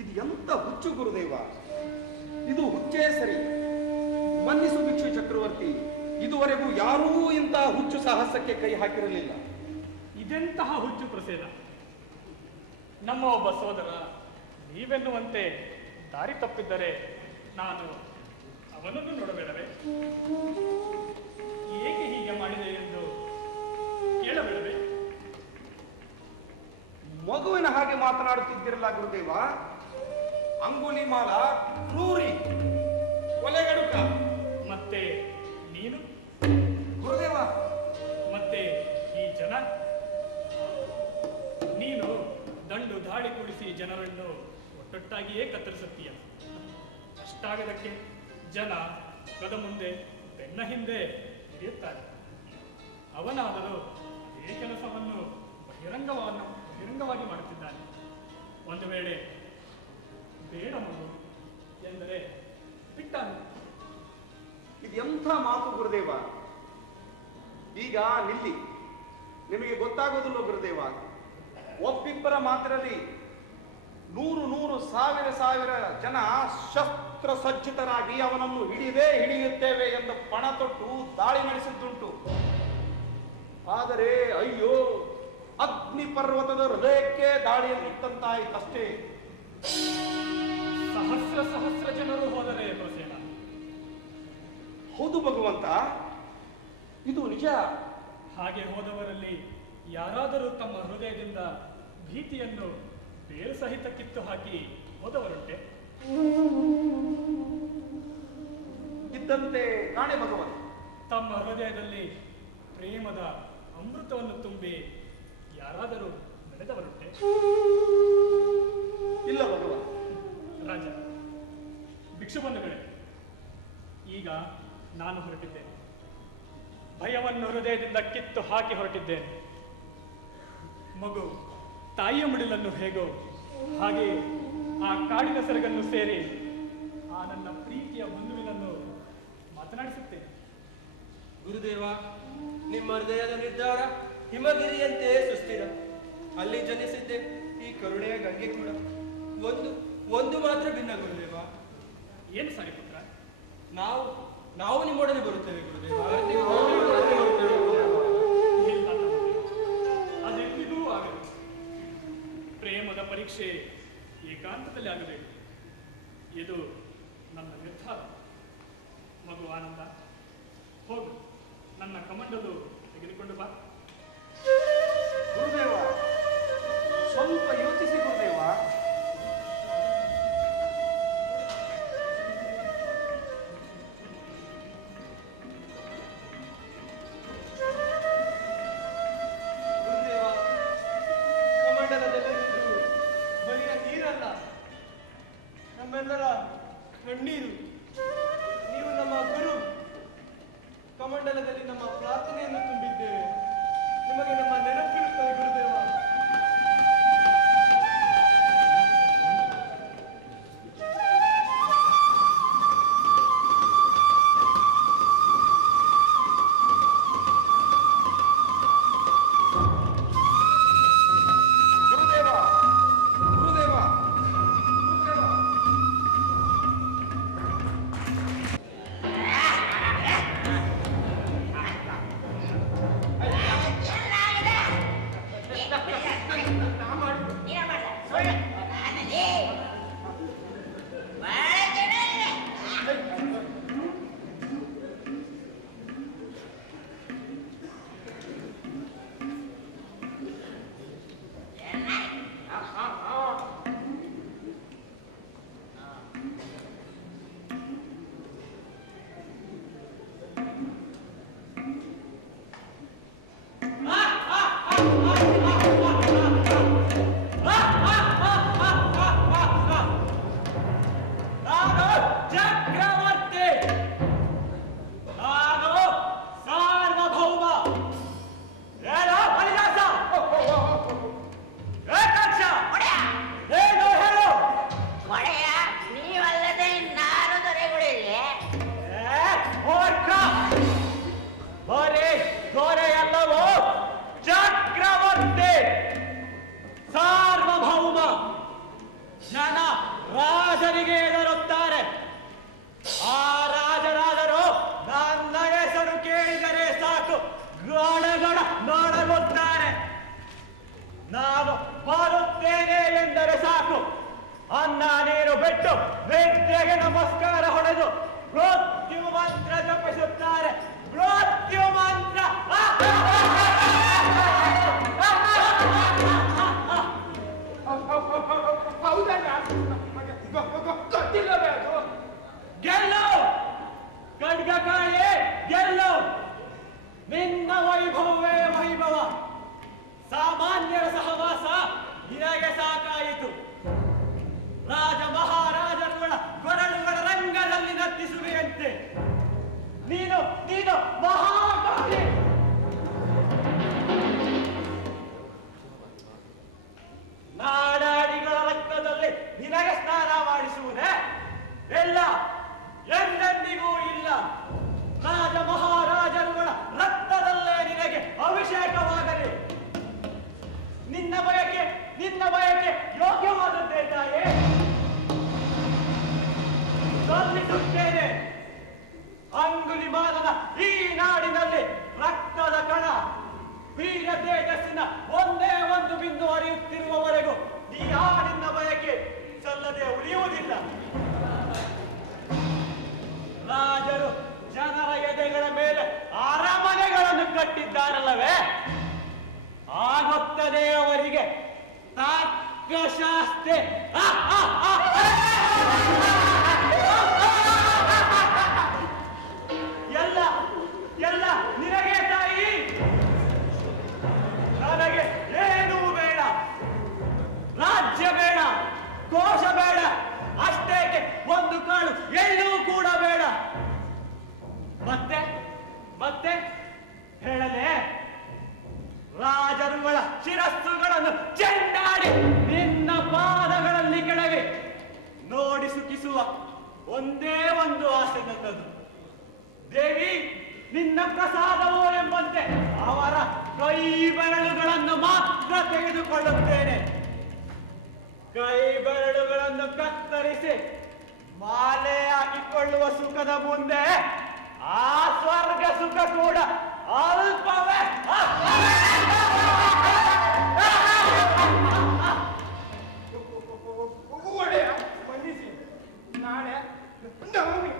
ಇದು ಎಂತ ಹುಚ್ಚು ಗುರುದೇವ, ಇದು ಹುಚ್ಚೇ ಸರಿ. ಮನ್ನಿಸು ಭಿಕ್ಷು ಚಕ್ರವರ್ತಿ, ಇದುವರೆಗೂ ಯಾರೂ ಇಂತಹ ಹುಚ್ಚು ಸಾಹಸಕ್ಕೆ ಕೈ ಹಾಕಿರಲಿಲ್ಲ. ಇದೆಂತಹ ಹುಚ್ಚು ಪ್ರಸೇನ? ನಮ್ಮ ಒಬ್ಬ ಸೋದರ ನೀವೆನ್ನುವಂತೆ ದಾರಿ ತಪ್ಪಿದ್ದರೆ ನಾನು ಅವನನ್ನು ನೋಡಬೇಡವೇ? ಏಕೆ ಹೀಗೆ ಮಾಡಿದೆ ಎಂದು ಕೇಳಬೇಡವೇ? ಮಗುವಿನ ಹಾಗೆ ಮಾತನಾಡುತ್ತಿದ್ದಿರಲ್ಲ ಗುರುದೇವ. ಅಂಗುಲಿಮಾಲ ಕ್ರೂರಿ, ಕೊಲೆಗಡುಕ. ಮತ್ತೆ ನೀನು ಗುರುದೇವ? ಮತ್ತೆ ಈ ಜನ? ನೀನು ದಂಡು ದಾಳಿ ಕುಡಿಸಿ ಜನರನ್ನು ಒಟ್ಟೊಟ್ಟಾಗಿಯೇ ಕತ್ತರಿಸುತ್ತೀಯ. ಅಷ್ಟಾಗದಕ್ಕೆ ಜನ ಕದ ಮುಂದೆ ಬೆನ್ನ ಹಿಂದೆ ಹಿಡಿಯುತ್ತಾರೆ. ಅವನಾದರೂ ಅದೇ ಕೆಲಸವನ್ನು ಬಹಿರಂಗವಾಗಿ ಮಾಡುತ್ತಿದ್ದಾನೆ. ಒಂದು ವೇಳೆ ಬೇಡ ಮಗು ಎಂದರೆ ಬಿಟ್ಟಾನು. ಇದೆಂಥ ಮಾತು ಗುರುದೇವ? ಈಗ ನಿಲ್ಲಿ, ನಿಮಗೆ ಗೊತ್ತಾಗೋದಿಲ್ಲ ಗುರುದೇವ. ಒಬ್ಬಿಬ್ಬರ ಮಾತಿನಲ್ಲಿ ನೂರು ಸಾವಿರ ಜನ ಶಸ್ತ್ರ ಸಜ್ಜಿತರಾಗಿ ಅವನನ್ನು ಹಿಡಿಯುತ್ತೇವೆ ಎಂದು ಪಣ ತೊಟ್ಟು ದಾಳಿ ನಡೆಸಿದ್ದುಂಟು. ಆದರೆ ಅಯ್ಯೋ, ಅಗ್ನಿ ಪರ್ವತದ ಹೃದಯಕ್ಕೆ ದಾಳಿಯನ್ನು ಇಟ್ಟಂತಾಯಿತಷ್ಟೇ. ಸಹಸ್ರ ಜನರು ಹೋದರೆ ಪ್ರಸೇನ? ಹೌದು ಭಗವಂತ, ಇದು ನಿಜ. ಹಾಗೆ ಹೋದವರಲ್ಲಿ ಯಾರಾದರೂ ತಮ್ಮ ಹೃದಯದಿಂದ ಭೀತಿಯನ್ನು ಬೇರು ಸಹಿತ ಕಿತ್ತು ಹಾಕಿ ಹೋದವರುಂಟೆ? ಇದ್ದಂತೆ ಕಾಣೆ ಭಗವಂತ. ತಮ್ಮ ಹೃದಯದಲ್ಲಿ ಪ್ರೇಮದ ಅಮೃತವನ್ನು ತುಂಬಿ ಯಾರಾದರೂ ನಡೆದವರುಂಟೆ? ಇಲ್ಲ ಭಗವಂತ. ರಾಜ, ಭಿಕ್ಷುಬಂಧುಗಳೇ, ಈಗ ನಾನು ಹೊರಟಿದ್ದೇನೆ. ಭಯವನ್ನು ಹೃದಯದಿಂದ ಕಿತ್ತು ಹಾಕಿ ಹೊರಟಿದ್ದೇನೆ. ಮಗು ತಾಯಿಯ ಮುಡಿಲನ್ನು ಹೇಗೋ ಹಾಗೆ ಆ ಕಾಡಿನ ಸೆರಗನ್ನು ಸೇರಿ ಆ ನನ್ನ ಪ್ರೀತಿಯ ಬಂಧುವಿನನ್ನು ಮಾತನಾಡಿಸುತ್ತೇನೆ. ಗುರುದೇವ, ನಿಮ್ಮ ಹೃದಯದ ನಿರ್ಧಾರ ಹಿಮಗಿರಿಯಂತೆ ಸುಸ್ಥಿರ. ಅಲ್ಲಿ ಜನಿಸಿದ್ದೆ ಈ ಕರುಣೆಯ ಗಂಗೆ ಕೂಡ. ಒಂದು ಮಾತ್ರ ಭಿನ್ನ ಗುರುದೇವ. ಏನು ಸರಿ ಪುತ್ರ? ನಾವು ನಿಮ್ಮೊಡನೆ ಬರುತ್ತೇವೆ ಗುರುದೇವ. ಅದೆಂದಿಗೂ ಆಗದು. ಪ್ರೇಮದ ಪರೀಕ್ಷೆ ಏಕಾಂತದಲ್ಲಿ ಆಗಬೇಕು. ಇದು ನನ್ನ ನಿರ್ಧಾರ. ಮಗು ಆನಂದ, ಹೋಗು, ನನ್ನ ಕಮಂಡಲು ತೆಗೆದುಕೊಂಡು ಬಾ. ಗುರುದೇವ, ಸ್ವಲ್ಪ ಯೋಚಿಸಿ ಗುರುದೇವ. ಗುರುದೇವ, ಕಮಂಡಲದಲ್ಲಿರುವುದು ಬರಿಯ ನೀರಲ್ಲ, ನಮ್ಮೆಲ್ಲರ ಕಣ್ಣೀರು. ನೀವು ನಮ್ಮ ಗುರು. ಕಮಂಡಲದಲ್ಲಿ ನಮ್ಮ ಪ್ರಾರ್ಥನೆಯನ್ನು ತುಂಬಿದ್ದೇವೆ. ನಿಮಗೆ ನಮ್ಮ ನೆನಪಿರುತ್ತದೆ ಗುರುದೇವ. ಗುರುದೇವ, ಗುರುದೇವ, ಗುರುದೇವ. ನಾನು ಬರುತ್ತೇನೆ ಎಂದರೆ ಸಾಕು. ಅನ್ನ ನೀರು ಬಿಟ್ಟು ನಿದ್ರೆಗೆ ನಮಸ್ಕಾರ ಹೊಡೆದು ಮೃತ್ಯು ಮಂತ್ರ ಜಪಿಸುತ್ತಾರೆ. ಮೃತ್ಯು ಮಂತ್ರ. ಗೆಲ್ಲು ಖಡ್ಗಕಾಯಿ, ಗೆಲ್ಲು. ನಿನ್ನ ವೈಭವವೇ ವೈಭವ. ಸಾಮಾನ್ಯರ ಸಹವಾಸ ನಿನಗೆ ಸಾಕಾಯಿತು. ರಾಜ ಮಹಾರಾಜರುಗಳ ಕೊರಳುಗಳ ರಂಗದಲ್ಲಿ ನರ್ತಿಸುವೆಯಂತೆ. ನೀನು ನೀನು ಮಹಾಕಾಳಿ. ನಾಡಾಡಿಗಳ ರಕ್ತದಲ್ಲಿ ನಿನಗೆ ಸ್ನಾನ ಮಾಡಿಸುವುದೇ? ಇಲ್ಲ, ಎಂದೆಂದಿಗೂ ಇಲ್ಲ. ರಾಜ ಮಹಾರಾಜರುಗಳ ರಕ್ತದಲ್ಲೇ ನಿನಗೆ ಅಭಿಷೇಕವಾಗಲಿ. ನಿನ್ನ ಬಯಕೆ ಯೋಗ್ಯವಾದದ್ದೇ ತಾಯೇ. ಸಲ್ಲಿಸುತ್ತೇನೆ. ಅಂಗುಲಿಮಾಲನ ಈ ನಾಡಿನಲ್ಲಿ ರಕ್ತದ ಕಣ, ವೀರ ತೇಜಸ್ಸಿನ ಒಂದೇ ಒಂದು ಬಿಂದು ಹರಿಯುತ್ತಿರುವವರೆಗೂ ಈ ಹಾಡಿನ ಬಯಕೆ ಸಲ್ಲದೆ ಉಳಿಯುವುದಿಲ್ಲ. ರಾಜರು ಜನರ ಎದೆಗಳ ಮೇಲೆ ಅರಮನೆಗಳನ್ನು ಕಟ್ಟಿದ್ದಾರಲ್ಲವೇ, ಆಗುತ್ತದೆ ಅವರಿಗೆ ತಕ್ಕ ಶಾಸ್ತಿ. ಎಲ್ಲ ಎಲ್ಲ ನಿನಗೆ ತಾಯಿ. ನನಗೆ ಏನೂ ಬೇಡ, ರಾಜ್ಯ ಬೇಡ, ಕೋಶ ಬೇಡ, ಅಷ್ಟೇಕೆ ಒಂದು ಕಾಳು ಎಳ್ಳೂ ಕೂಡ ಬೇಡ. ಮತ್ತೆ ಮತ್ತೆ ಹೇಳಲೇ, ರಾಜರುಗಳ ಶಿರಸ್ಸುಗಳನ್ನು ಚೆಂಡಾಡಿ ನಿನ್ನ ಪಾದಗಳಲ್ಲಿ ಕೆಳಗೆ ನೋಡಿ ಸುಖಿಸುವ ಒಂದೇ ಒಂದು ಆಸೆ ನನ್ನದು. ದೇವಿ, ನಿನ್ನ ಪ್ರಸಾದವೋ ಎಂಬಂತೆ ಅವರ ಕೈ ಬೆರಳುಗಳನ್ನು ಮಾತ್ರ ತೆಗೆದುಕೊಳ್ಳುತ್ತೇನೆ. ಕೈ ಬೆರಳುಗಳನ್ನು ಕತ್ತರಿಸಿ ಮಾಲೆ ಹಾಕಿಕೊಳ್ಳುವ ಸುಖದ ಮುಂದೆ ಆ ಸ್ವರ್ಗ ಸುಖ ಕೂಡ ಅಲ್ಪವೇ. ಒಡೆಯ ಸ್ಪಂದಿಸಿ. ನಾಳೆ ನವಮಿ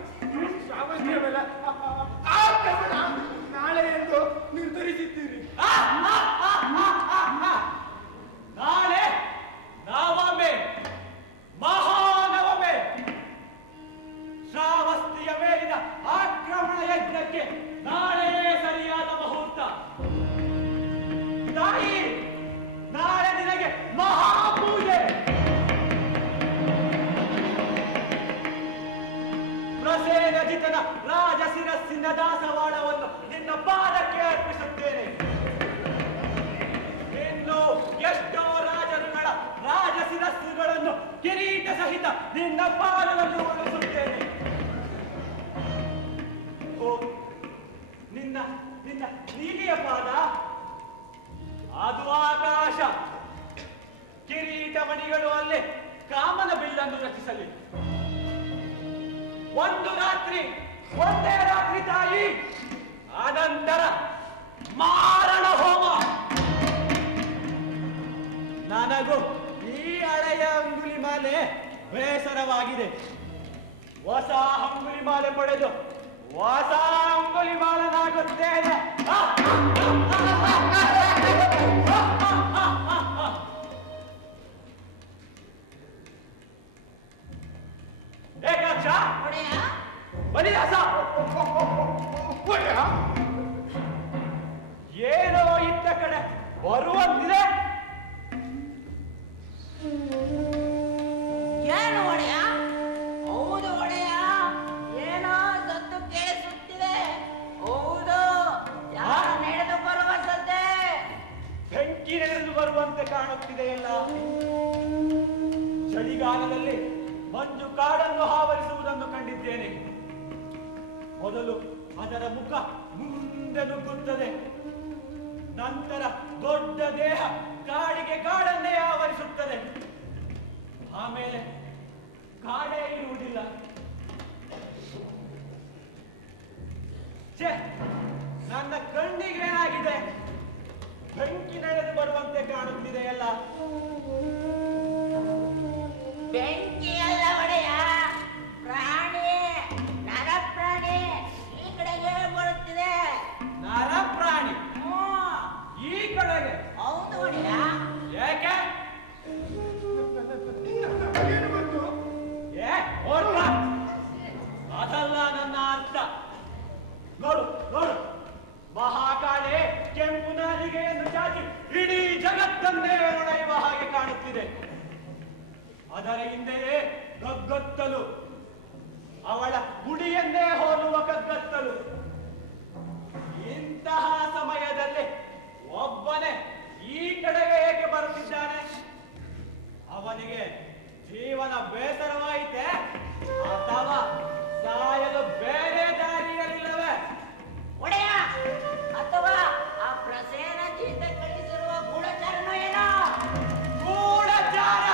ಶ್ರಾವಣಿಯವೆಲ್ಲ ಆಗಮನ ನಾಳೆ ಎಂದು ನಿರ್ಧರಿಸಿದ್ದೀರಿ. ನಾಳೆ ನವಮೆ, ಮಹಾನವಮೆ. ಶ್ರಾವಸ್ತಿಯ ಮೇಲಿನ ಆಕ್ರಮಣ ಯಜ್ಞಕ್ಕೆ ನಾಳೆಯೇ ಸರಿಯಾದ ಮುಹೂರ್ತ. ತಾಯಿ, ನಾಳೆ ನಿನಗೆ ಮಹಾಪೂಜೆ. ಪ್ರಸೇನಜಿತನ ರಾಜ ಶಿರಸ್ಸಿನ ದಾಸವಾಳವನ್ನು ನಿನ್ನ ಪಾದಕ್ಕೆ ಅರ್ಪಿಸುತ್ತೇನೆ. ಇನ್ನು ಎಷ್ಟೋ ರಾಜರುಗಳ ರಾಜ ಶಿರಸ್ಸುಗಳನ್ನು ಕಿರೀಟ ಸಹಿತ ನಿನ್ನ ಪಾದವನ್ನು ಉಳಿಸುತ್ತೇನೆ. ಓ, ನಿನ್ನ ನಿನ್ನ ನೀಲಿಯ ಪಾದ ಅದು ಆಕಾಶ. ಕಿರೀಟಮಣಿಗಳು ಅಲ್ಲೇ ಕಾಮನ ಬಿಲ್ಲನ್ನು ರಚಿಸಲಿ. ಒಂದು ರಾತ್ರಿ, ಒಂದೇ ರಾತ್ರಿ ತಾಯಿ, ಅನಂತರ ಮಾರಣ ಹೋಮ. ನನಗೂ ಈ ಹಳೆಯ ಅಂಗುಲಿಮಾಲೆ ಬೇಸರವಾಗಿದೆ. ಹೊಸ ಅಂಗುಲಿಮಾಲೆ ಪಡೆದು ಹೊಸ ಅಂಗುಲಿಮಾಲನಾಗುತ್ತೇನೆ. ಏಕಾಕ್ಷ, ಬಲಿದಾಸ, ಏನೋ ಇತ್ತ ಕಡೆ ಬರುವಂತಿದೆ. ಏನು ಒಡೆಯ? ಹೌದು ಒಡೆಯ, ಏನೋ ಸದ್ದು ಕೇಳಿಸುತ್ತಿದೆ. ಹೌದು, ಯಾರ ನಡೆದು ಬರುವ ಸದ್ದೆ? ಬೆಂಕಿ ನಡೆದು ಬರುವಂತೆ ಕಾಣುತ್ತಿದೆಯಲ್ಲ. ಚಳಿಗಾಲದಲ್ಲಿ ಮಂಜು ಕಾಡನ್ನು ಆವರಿಸುವುದನ್ನು ಕಂಡಿದ್ದೇನೆ. ಮೊದಲು ಅದರ ಮುಖ ಮುಂದೆ ನುಗ್ಗುತ್ತದೆ, ನಂತರ ದೊಡ್ಡ ದೇಹ ಕಾಡಿಗೆ ಕಾಡನ್ನೇ ಆವರಿಸುತ್ತದೆ. ಆಮೇಲೆ ಕಾಡೇ ಇರುವುದಿಲ್ಲ. ಛೇ, ನನ್ನ ಕಣ್ಣಿಗೆ ಏನಾಗಿದೆ? ಬೆಂಕಿ ನಡೆದು ಬರುವಂತೆ ಕಾಣುತ್ತಿದೆಯಲ್ಲ. ಬೆಂಕಿ ಅಲ್ಲ ಒಡೆಯ, ಪ್ರಾಣಿ, ನರ ಪ್ರಾಣಿ ಈ ಕಡೆಗೆ ಬರುತ್ತಿದೆ. ನರ ಪ್ರಾಣಿ ಈ ಕಡೆಗೆ? ಹೌದು ಒಡೆಯ. ಏಕೆ? ಏನು ಬಂತು? ಅದಲ್ಲ ನನ್ನ ಅರ್ಥ. ನೋಡು ನೋಡು, ಮಹಾಕಾಳೆ ಕೆಂಪು ನಾಲಿಗೆಯನ್ನು ಚಾಚಿ ಇಡೀ ಜಗತ್ತನ್ನೇ ಹೊಡೆಯುವ ಹಾಗೆ ಕಾಣುತ್ತಿದೆ. ಅದರ ಹಿಂದೆಯೇ ಗಗ್ಗತ್ತಲು, ಅವಳ ಗುಡಿಯನ್ನೇ ಹೋಲುವ ಗಗ್ಗತ್ತಲು. ಇಂತಹ ಸಮಯದಲ್ಲಿ ಒಬ್ಬನೇ ಈ ಕಡೆಗೆ ಏಕೆ ಬರುತ್ತಿದ್ದಾನೆ? ಅವನಿಗೆ ಜೀವನ ಬೇಸರವಾಯಿತೆ ಅಥವಾ ಸಾಯಲು ಬೇರೆ ದಾರಿಯಲ್ಲಿಲ್ಲವೇ? ಒಡೆಯ, ಅಥವಾ ಆ ಪ್ರಸೇನ ಜೀತ ಕಳಿಸಿರುವ ಗೂಢಚಾರನೋ ಏನೋ? ಗೂಢಚಾರ?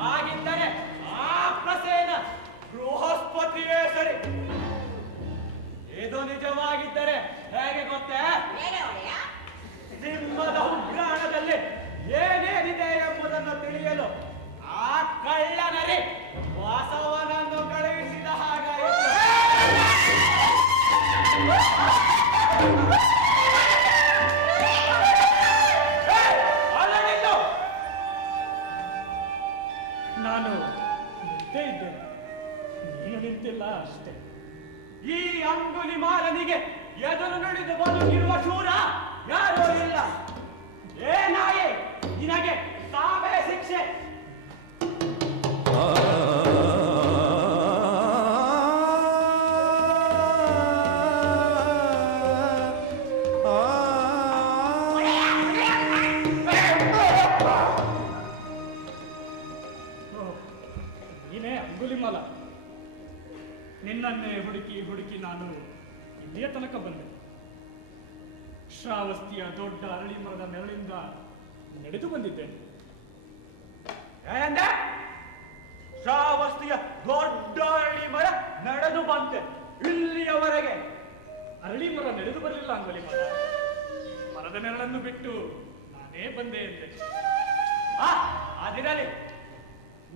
ಹಾಗಿದ್ದರೆ ಆ ಪ್ರಸೇನ ಬೃಹಸ್ಪತಿಯೇ ಸರಿ. ಇದು ನಿಜವಾಗಿದ್ದರೆ ಹೇಗೆ ಗೊತ್ತೇ? ಹೇಗೆ ಒಡೆಯ? ಸಿಂಹದ ಉಗ್ರಾಣದಲ್ಲಿ ಏನೇನಿದೆ ಎಂಬುದನ್ನು ತಿಳಿಯಲು ಆ ಕಳ್ಳನರಿ ಬಸವನನ್ನು ಕಳುಹಿಸಿದ ಹಾಗಾಯಿತು. ಅಲ್ಲನಿಲ್ಲು. ನಾನು ನಿಂತೇ ಇದ್ದೇನೆ, ನೀನು ನಿಂತಿಲ್ಲ ಅಷ್ಟೇ. ಈ ಅಂಗುಲಿ ಮಾಲನಿಗೆ ಎದುರು ನುಡಿದು ಬದುಕಿರುವ ಶೂರ ಯಾರೂ ಇಲ್ಲ. ಏ ನಾಯಿ, ನಿನಗೆ ಸಾವೇ ಶಿಕ್ಷೆ. ನೀನೇ ಅಂಗುಲಿಮಾಲ. ನಿನ್ನನ್ನೇ ಹುಡುಕಿ ಹುಡುಕಿ ನಾನು ಇಲ್ಲಿಯ ತನಕ ಬಂದೆ. ಶ್ರಾವಸ್ತಿಯ ದೊಡ್ಡ ಅರಳಿ ಮರದ ನೆರಳಿಂದ ನಡೆದು ಬಂದಿದ್ದೇನೆ. ಏನಂದೆ? ಶ್ರಾವಸ್ತಿಯ ದೊಡ್ಡ ಅರಳಿ ಮರ ನಡೆದು ಬಂತೆ ಇಲ್ಲಿಯವರೆಗೆ? ಅರಳಿ ಮರ ನಡೆದು ಬರಲಿಲ್ಲ ಅಂಗುಲಿಮಾಲ, ಮರದ ನೆರಳನ್ನು ಬಿಟ್ಟು ನಾನೇ ಬಂದೆ ಎಂದೆ. ಅದಿರಲಿ,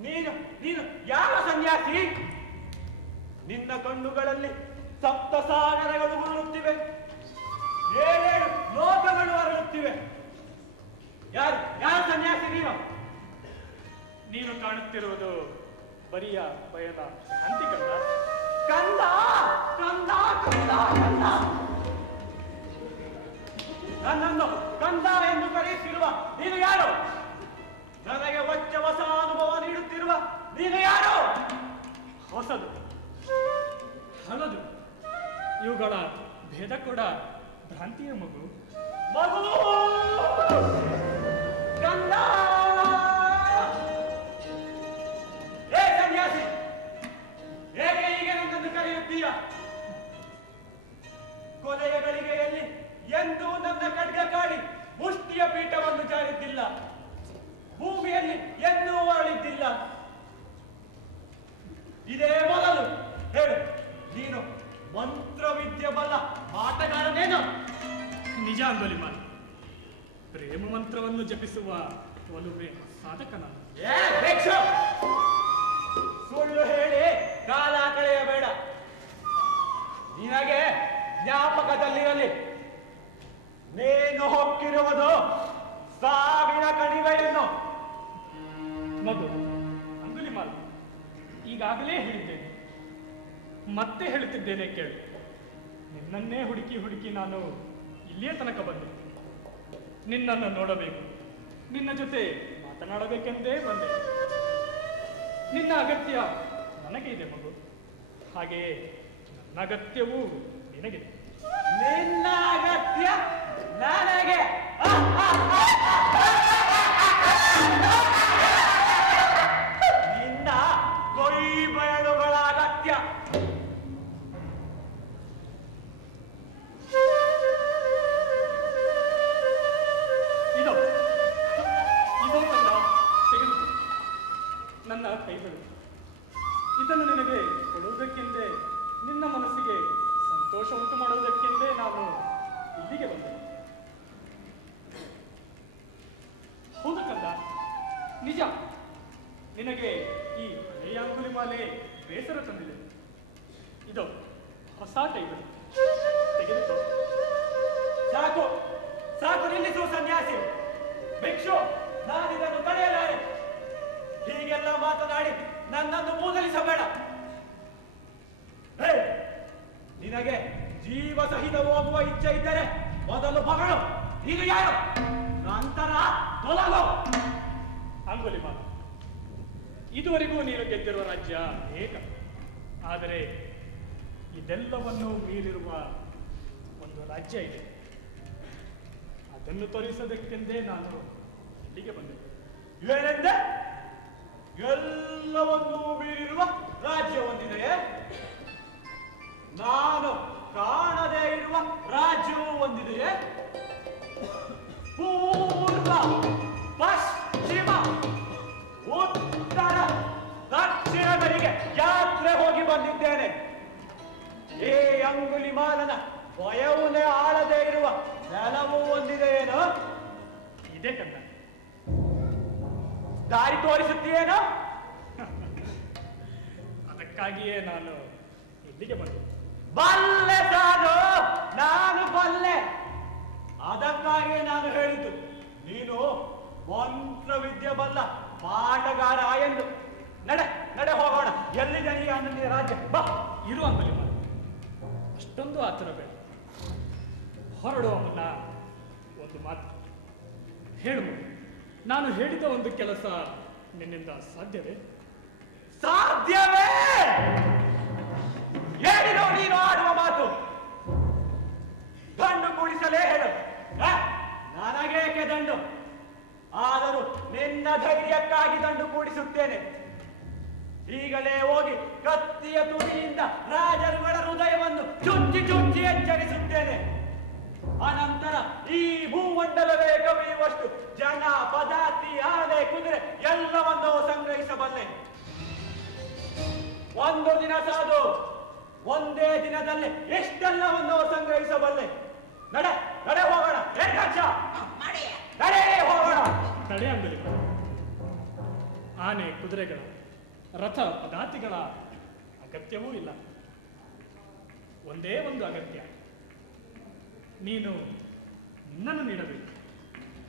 ನೀನು ನೀನು ಯಾವ ಸನ್ಯಾಸಿ? ನಿನ್ನ ಕಣ್ಣುಗಳಲ್ಲಿ ಸಪ್ತ ಸಾಗರಗಳು ಹುಳುತ್ತಿವೆ, ಏಳೇಳು ಲೋಕಗಳು ಅರಳುತ್ತಿವೆ. ಯಾರು ಯಾವ ಸನ್ಯಾಸಿ ನೀನು? ನೀನು ಕಾಣುತ್ತಿರುವುದು ಬರಿಯ ಬಯಲ ಶಾಂತಿ ಕಂದ. ಕಂದ ಕಂದ ಕಂದ ಕಂದ. ನನ್ನನ್ನು ಕಂದ ಎಂದು ಕರೆಯುತ್ತಿರುವ ನೀನು ಯಾರು? ನನಗೆ ಹೊಸ ಅನುಭವ ನೀಡುತ್ತಿರುವ ನೀನು ಯಾರು? ಹೊಸದು ಹಳದು ಇವುಗಳ ಭೇದ ಕೂಡ ಭ್ರಾಂತಿಯ ಮಗು. ಮಗು ಕಂದ. ಏ ಸನ್ಯಾಸಿ, ಹೇಗೆ ಹೀಗೆ ನನ್ನನ್ನು ಕರೆಯುತ್ತೀಯ? ಕೊನೆಯ ಗಳಿಗೆಯಲ್ಲಿ ಎಂದೂ ನನ್ನ ಖಡ್ಗ ಕಾಡಿ ಮುಷ್ಟಿಯ ಪೀಠವನ್ನು ಜಾರಿದ್ದಿಲ್ಲ, ಭೂಮಿಯಲ್ಲಿ ಎಂದೂ ಆಳಿದ್ದಿಲ್ಲ. ಇದೇ ಮೊದಲು. ಹೇಳು, ನೀನು ಮಂತ್ರವಿದ್ಯೆ ಬಲ್ಲ ಆಟಗಾರನೇನು? ನಿಜ ಅಂಗುಲಿಮಾಲ, ಪ್ರೇಮ ಮಂತ್ರವನ್ನು ಜಪಿಸುವ ಒಲುವೆ ಸಾಧಕ ನಾನು. ಸುಳ್ಳು ಹೇಳಿ ಕಾಲ ಕಳೆಯಬೇಡ. ನಿನಗೆ ಜ್ಞಾಪಕದಲ್ಲಿರಲಿ, ನೀನು ಹೊಕ್ಕಿರುವುದು ಸಾವಿನ ಕಣಿವೆಯನ್ನು. ಮಗು ಅಂಗುಲಿಮಾಲ, ಈಗಾಗಲೇ ಹೇಳಿದ್ದೇನೆ, ಮತ್ತೆ ಹೇಳುತ್ತಿದ್ದೇನೆ ಕೇಳು. ನಿನ್ನನ್ನೇ ಹುಡುಕಿ ಹುಡುಕಿ ನಾನು ಇಲ್ಲಿಯೇ ತನಕ ಬಂದೆ. ನಿನ್ನನ್ನು ನೋಡಬೇಕು, ನಿನ್ನ ಜೊತೆ ಮಾತನಾಡಬೇಕೆಂದೇ ಬಂದೆ. ನಿನ್ನ ಅಗತ್ಯ ನನಗೆ ಇದೆ ಮಗು, ಹಾಗೆಯೇ ನನ್ನ ಅಗತ್ಯವೂ ನಿನಗಿದೆ. ನಿನ್ನ ಅಗತ್ಯ ನನಗೆ? ನಿನ್ನ ಕೊಯ್ ಬಯಲುಗಳ ಅಗತ್ಯ. ಇದೋ ಇದೋ ನನ್ನ ತೆಗೆದುಕೋ, ನನ್ನ ಕೈಗಳು. ಇದನ್ನು ನಿನಗೆ ಕೊಡುವುದಕ್ಕೆಂದೇ ನಿನ್ನ ಮನಸ್ಸಿಗೆ ಸಂತೋಷ ಉಂಟು ಮಾಡುವುದಕ್ಕೆಂದೇ ನಾನು ಇಲ್ಲಿಗೆ ಬಂದೆ. ಹೌದು ಕಂದ, ನಿಜ. ನಿನಗೆ ಈ ಹಳೆಯ ಅಂಗುಲಿಮಾಲೆ ಬೇಸರ ತಂದಿದೆ. ಇದು ಹೊಸ ಕೈಗಳು, ತೆಗೆದುಕೋ. ಸಾಕು ಸಾಕು, ನಿಲ್ಲಿಸು ಸನ್ಯಾಸಿ. ಭಿಕ್ಷು, ನಾನಿದನ್ನು ತಡೆಯಲಾರೆ. ಹೀಗೆಲ್ಲ ಮಾತನಾಡಿ ನನ್ನನ್ನು ಮೂದಲಿಸಬೇಡ. ಹೇ, ನಿನಗೆ ಜೀವ ಸಹಿತ ಹೋಗುವ ಇಚ್ಛೆ ಇದ್ದರೆ ಮೊದಲು ಮಗಳು ಇದು ಯಾರು, ನಂತರ ತೊಲಗು. ಅಂಗುಲಿಮಾಲ, ಇದುವರೆಗೂ ನೀನು ಗೆದ್ದಿರುವ ರಾಜ್ಯ ಅನೇಕ. ಆದರೆ ಇದೆಲ್ಲವನ್ನು ಮೀರಿರುವ ಒಂದು ರಾಜ್ಯ ಇದೆ. ಅದನ್ನು ತೋರಿಸೋದಕ್ಕೆಂದೇ ನಾನು ಇಲ್ಲಿಗೆ ಬಂದೆ. ಏನೆಂದೆ? ಎಲ್ಲವನ್ನೂ ಮೀರಿರುವ ರಾಜ್ಯ ಹೊಂದಿದೆಯೇ? ನಾನು ಕಾಣದೇ ಇರುವ ರಾಜ್ಯವೂ ಹೊಂದಿದೆಯೇ? ಪೂರ್ವ, ಪಶ್ಚಿಮ, ಉತ್ತರ, ದಕ್ಷಿಣಗಳಿಗೆ ಯಾತ್ರೆ ಹೋಗಿ ಬಂದಿದ್ದೇನೆ. ಈ ಅಂಗುಲಿಮಾಲನ ಭಯವನ್ನೇ ಆಳದೇ ಇರುವ ನೆಲವೂ ಹೊಂದಿದೆಯೇನೋ? ಇದೇ ಕಂದ. ದಾರಿ ತೋರಿಸುತ್ತೀಯೇನೋ? ಅದಕ್ಕಾಗಿಯೇ ನಾನು ಇಲ್ಲಿಗೆ ಬಂದೆ. ಬಲ್ಲೆ ಸಾರು, ನಾನು ಬಲ್ಲೆ. ಅದಕ್ಕಾಗಿಯೇ ನಾನು ಹೇಳಿದ್ದು ನೀನು ಮಂತ್ರವಿದ್ಯೆ ಬಲ್ಲ ಪಾಠಗಾರ ಎಂದು. ನಡೆ ನಡೆ ಹೋಗೋಣ. ಎಲ್ಲಿದೆ ಈ ಅನನ್ಯ ರಾಜ್ಯ? ಬಾ. ಇರು ಅಂಗುಲಿಮಾಲ, ಅಷ್ಟೊಂದು ಆತುರ ಬೇಡ. ಹೊರಡುವ ಮುನ್ನ ಒಂದು ಮಾತು ಹೇಳು. ನಾನು ಹೇಳಿದ ಒಂದು ಕೆಲಸ ನಿನ್ನಿಂದ ಸಾಧ್ಯವೇ? ಸಾಧ್ಯವೇ? ಹೇಳಿದೋ ನೀನು ಆಡುವ ಮಾತು? ದಂಡು ಕೂಡಿಸಲೇ ಹೇಳು. ನನಗೇಕೆ ದಂಡು? ಆದರೂ ನಿನ್ನ ಧೈರ್ಯಕ್ಕಾಗಿ ದಂಡು ಕೂಡಿಸುತ್ತೇನೆ. ಈಗಲೇ ಹೋಗಿ ಕತ್ತಿಯ ತುದಿಯಿಂದ ರಾಜರುಗಳ ಹೃದಯವನ್ನು ಚುಚ್ಚಿ ಚುಚ್ಚಿ ಎಚ್ಚರಿಸುತ್ತೇನೆ. ಅನಂತರ ಈ ಭೂಮಂಡಲವೇ ಕವಿಯುವಷ್ಟು ಜನ, ಪದಾತಿ, ಆನೆ, ಕುದುರೆ ಎಲ್ಲವನ್ನೂ ಸಂಗ್ರಹಿಸಬಲ್ಲೆ. ಒಂದು ದಿನ ಸಾಧು, ಒಂದೇ ದಿನದಲ್ಲಿ ಎಷ್ಟೆಲ್ಲವನ್ನೂ ಸಂಗ್ರಹಿಸಬಲ್ಲೆ. ನಡೆ ನಡೆ ಹೋಗೋಣ. ನಡೆ ಹೋಗೋಣ. ತಡೆ ಅಂಗುಲಿಮಾಲ. ಆನೆ, ಕುದುರೆಗಳ, ರಥ, ಪದಾತಿಗಳ ಅಗತ್ಯವೂ ಇಲ್ಲ. ಒಂದೇ ಒಂದು ಅಗತ್ಯ, ನೀನು ನಿನ್ನನ್ನು ನೀಡಬೇಕು.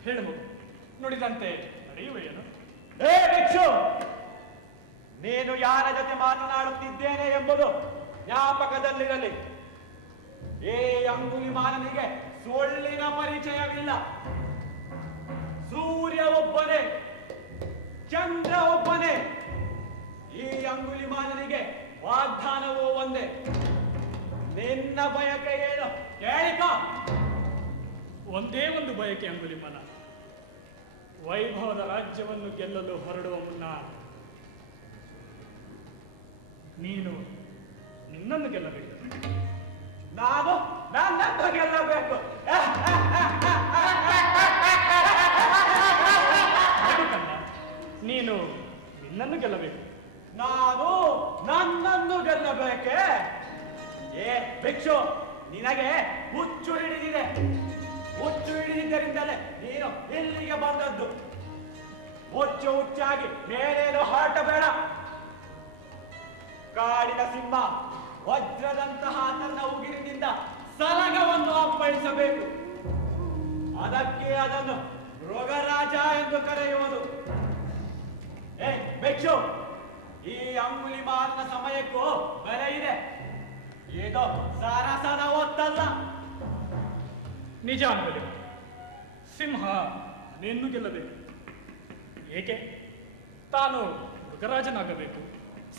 ಹೇಳು ಮಗು, ನುಡಿದಂತೆ ನಡೆಯುವೆಯೇನು? ಹೇ ಭಿಕ್ಷು, ನೀನು ಯಾರ ಜೊತೆ ಮಾತನಾಡುತ್ತಿದ್ದೇನೆ ಎಂಬುದು ಜ್ಞಾಪಕದಲ್ಲಿರಲಿ. ಈ ಅಂಗುಲಿಮಾಲನಿಗೆ ಸುಳ್ಳಿನ ಪರಿಚಯವಿಲ್ಲ. ಸೂರ್ಯ ಒಬ್ಬನೇ, ಚಂದ್ರ ಒಬ್ಬನೇ. ಈ ಅಂಗುಲಿಮಾಲನಿಗೆ ವಾಗ್ದಾನವೂ ಒಂದೇ. ನಿನ್ನ ಬಯಕೆ ಏನು ಕೇಳಿಕೋ. ಒಂದೇ ಒಂದು ಬಯಕೆ ಅಂಗುಲಿಮಾಲ. ವೈಭವದ ರಾಜ್ಯವನ್ನು ಗೆಲ್ಲಲು ಹೊರಡುವ ಮುನ್ನ ನೀನು ನಿನ್ನನ್ನು ಗೆಲ್ಲಬೇಕು. ನಾನು ನನ್ನನ್ನು ಗೆಲ್ಲಬೇಕು. ನೀನು ನಿನ್ನನ್ನು ಗೆಲ್ಲಬೇಕು. ನಾನು ನನ್ನನ್ನು ಗೆಲ್ಲಬೇಕೆ? ಏ ಭಿಕ್ಷು, ನಿನಗೆ ಹುಚ್ಚು ಹಿಡಿದಿದೆ. ಹುಚ್ಚು ಹಿಡಿದಿದ್ದರಿಂದಲೇ ನೀನು ಇಲ್ಲಿಗೆ ಬಂದದ್ದು. ಹುಚ್ಚು ಹುಚ್ಚಾಗಿ ಮೇಲೇನು ಹೊರಟಬೇಡ. ಕಾಡಿನ ಸಿಂಹ ವಜ್ರದಂತಹ ತನ್ನ ಉಗಿರಿನಿಂದ ಸಲಗವನ್ನು ಅಪ್ಪಳಿಸಬೇಕು. ಅದಕ್ಕೆ ಅದನ್ನು ಮೃಗರಾಜ ಎಂದು ಕರೆಯುವುದು. ಏ ಭಿಕ್ಷು, ಈ ಅಂಗುಲಿಮಾಲನ ಸಮಯಕ್ಕೂ ಬೆಲೆ ಇದೆ. ಏನೋ ಸರಸದ ಒತ್ತಲ್ಲ. ನಿಜ ಅಂಗುಲಿಮಾಲ, ಸಿಂಹ ನಿನ್ನು ಗೆಲ್ಲಬೇಕು. ಏಕೆ? ತಾನು ಮೃಗರಾಜನಾಗಬೇಕು,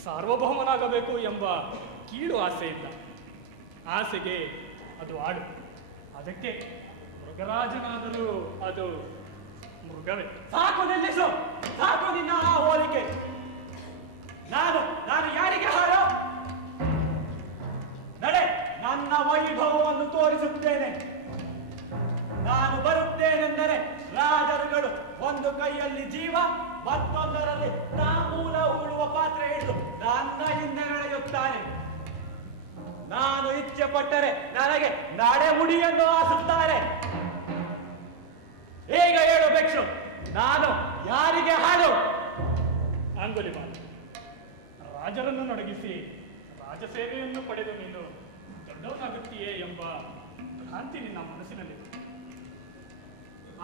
ಸಾರ್ವಭೌಮನಾಗಬೇಕು ಎಂಬ ಕೀಳು ಆಸೆಯಿಲ್ಲ. ಆಸೆಗೆ ಅದು ಆಡು. ಅದಕ್ಕೆ ಮೃಗರಾಜನಾದರೂ ಅದು ಮೃಗವೇ. ಸಾಕು, ನಿಲ್ಲಿಸು. ಸಾಕು ನಿನ್ನ ಆ ಹೋಲಿಕೆ. ನಾನು ಯಾರಿಗೆ ಹಾರೋ? ನಡೆ, ನನ್ನ ವೈಭವವನ್ನು ತೋರಿಸುತ್ತೇನೆ. ನಾನು ಬರುತ್ತೇನೆಂದರೆ ರಾಜರುಗಳು ಒಂದು ಕೈಯಲ್ಲಿ ಜೀವ, ಮತ್ತೊಂದರಲ್ಲಿ ತಾಂಬೂಲ ಹೂಳುವ ಪಾತ್ರೆ ಹಿಡಿದು ನನ್ನ ಹಿಂದೆ ನಡೆಯುತ್ತಾನೆ. ನಾನು ಇಚ್ಛೆ ಪಟ್ಟರೆ ನನಗೆ ನಡೆ ಮುಡಿಯನ್ನು ಆಸುತ್ತಾರೆ. ಈಗ ಹೇಳು ಭಿಕ್ಷು, ನಾನು ಯಾರಿಗೆ ಹಾಡು? ಅಂಗುಲಿಮಾಲ, ರಾಜರನ್ನು ನಡಗಿಸಿ ರಾಜಸೇವೆಯನ್ನು ಪಡೆದು ನೀನು ದೊಡ್ಡವನಾಗುತ್ತೀಯೇ ಎಂಬ ಭ್ರಾಂತಿ ನಿನ್ನ ಮನಸ್ಸಿನಲ್ಲಿದೆ.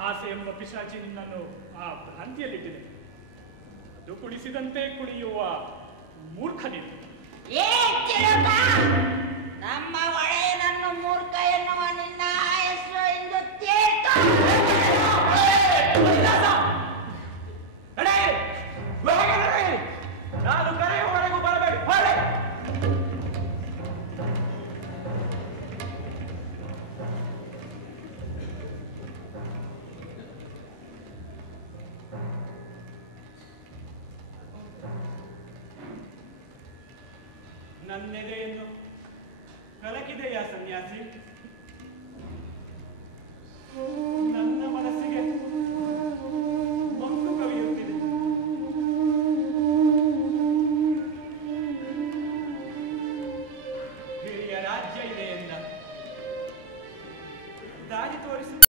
ಆಸೆ ಎಂಬ ಪಿಶಾಚಿ ನಿನ್ನನ್ನು ಆ ಭ್ರಾಂತಿಯಲ್ಲಿಟ್ಟಿದೆ. ಅದು ಕುಣಿಸಿದಂತೆ ಕುಣಿಯುವ ಮೂರ್ಖ ನೀನು. ಏ ಚಿರಕ, ನಮ್ಮ ಒಡೆಯನನ್ನು ಮೂರ್ಖ ಎನ್ನುವ ನಿನ್ನ ಆಯಸ್ಸು ಎಂದು ತೀರ್ತು. ನಾನು ಕರೆಯುವವರೆಗೂ ಬರಬೇಡಿ, ಹೊರಡೆ. ನನ್ನೆದೆಯನ್ನು ಕಲಕಿದೆಯಾ ಸನ್ಯಾಸಿ?